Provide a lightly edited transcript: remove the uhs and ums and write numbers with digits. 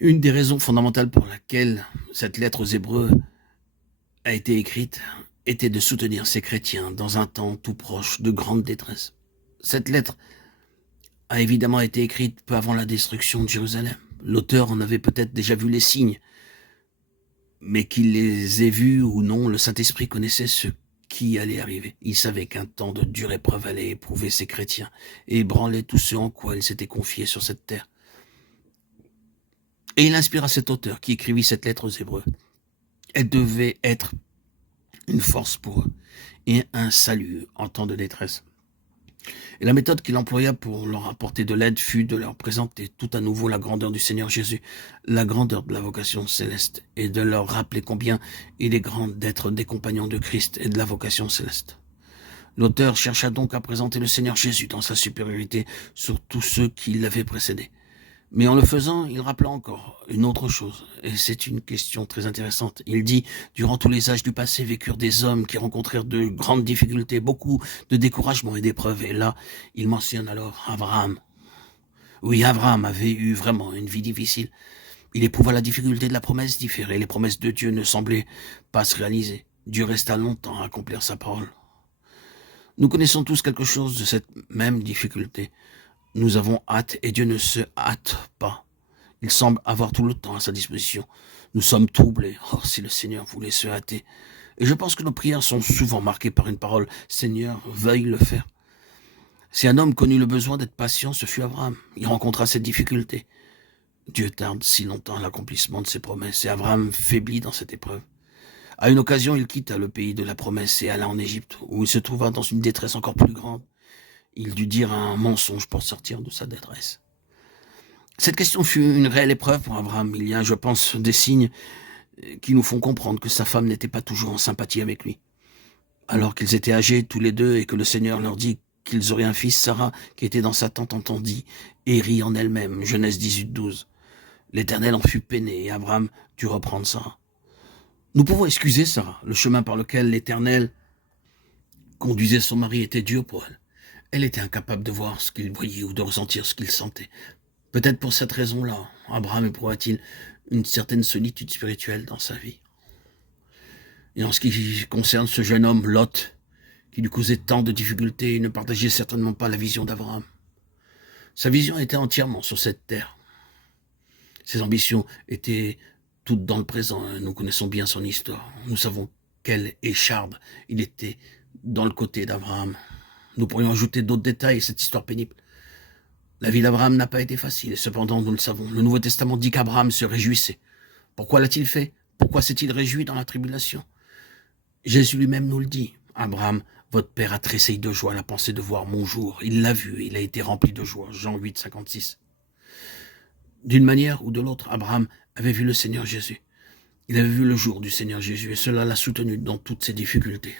Une des raisons fondamentales pour laquelle cette lettre aux Hébreux a été écrite était de soutenir ces chrétiens dans un temps tout proche de grande détresse. Cette lettre a évidemment été écrite peu avant la destruction de Jérusalem. L'auteur en avait peut-être déjà vu les signes, mais qu'il les ait vus ou non, le Saint-Esprit connaissait ce qui allait arriver. Il savait qu'un temps de dure épreuve allait éprouver ces chrétiens et ébranler tout ce en quoi ils s'étaient confiés sur cette terre. Et il inspira cet auteur qui écrivit cette lettre aux Hébreux. Elle devait être une force pour eux et un salut en temps de détresse. Et la méthode qu'il employa pour leur apporter de l'aide fut de leur présenter tout à nouveau la grandeur du Seigneur Jésus, la grandeur de la vocation céleste, et de leur rappeler combien il est grand d'être des compagnons de Christ et de la vocation céleste. L'auteur chercha donc à présenter le Seigneur Jésus dans sa supériorité sur tous ceux qui l'avaient précédé. Mais en le faisant, il rappela encore une autre chose, et c'est une question très intéressante. Il dit, durant tous les âges du passé vécurent des hommes qui rencontrèrent de grandes difficultés, beaucoup de découragement et d'épreuves. Et là, il mentionne alors Abraham. Oui, Abraham avait eu vraiment une vie difficile. Il éprouva la difficulté de la promesse différée. Les promesses de Dieu ne semblaient pas se réaliser. Dieu resta longtemps à accomplir sa parole. Nous connaissons tous quelque chose de cette même difficulté. Nous avons hâte et Dieu ne se hâte pas. Il semble avoir tout le temps à sa disposition. Nous sommes troublés. Oh, si le Seigneur voulait se hâter. Et je pense que nos prières sont souvent marquées par une parole. Seigneur, veuille le faire. Si un homme connut le besoin d'être patient, ce fut Abraham. Il rencontra cette difficulté. Dieu tarde si longtemps à l'accomplissement de ses promesses et Abraham faiblit dans cette épreuve. À une occasion, il quitta le pays de la promesse et alla en Égypte, où il se trouva dans une détresse encore plus grande. Il dut dire un mensonge pour sortir de sa détresse. Cette question fut une réelle épreuve pour Abraham. Il y a, je pense, des signes qui nous font comprendre que sa femme n'était pas toujours en sympathie avec lui. Alors qu'ils étaient âgés tous les deux et que le Seigneur leur dit qu'ils auraient un fils, Sarah, qui était dans sa tente, entendit et rit en elle-même. Genèse 18, 12. L'Éternel en fut peiné et Abraham dut reprendre Sarah. Nous pouvons excuser Sarah. Le chemin par lequel l'Éternel conduisait son mari était dur pour elle. Elle était incapable de voir ce qu'il voyait ou de ressentir ce qu'il sentait. Peut-être pour cette raison-là, Abraham éprouva-t-il une certaine solitude spirituelle dans sa vie. Et en ce qui concerne ce jeune homme, Lot, qui lui causait tant de difficultés, il ne partageait certainement pas la vision d'Abraham. Sa vision était entièrement sur cette terre. Ses ambitions étaient toutes dans le présent. Nous connaissons bien son histoire. Nous savons quel écharde il était dans le côté d'Abraham. Nous pourrions ajouter d'autres détails à cette histoire pénible. La vie d'Abraham n'a pas été facile, et cependant, nous le savons. Le Nouveau Testament dit qu'Abraham se réjouissait. Pourquoi l'a-t-il fait? Pourquoi s'est-il réjoui dans la tribulation? Jésus lui-même nous le dit. Abraham, votre père a tressailli de joie à la pensée de voir mon jour. Il l'a vu, il a été rempli de joie. Jean 8, 56. D'une manière ou de l'autre, Abraham avait vu le Seigneur Jésus. Il avait vu le jour du Seigneur Jésus, et cela l'a soutenu dans toutes ses difficultés.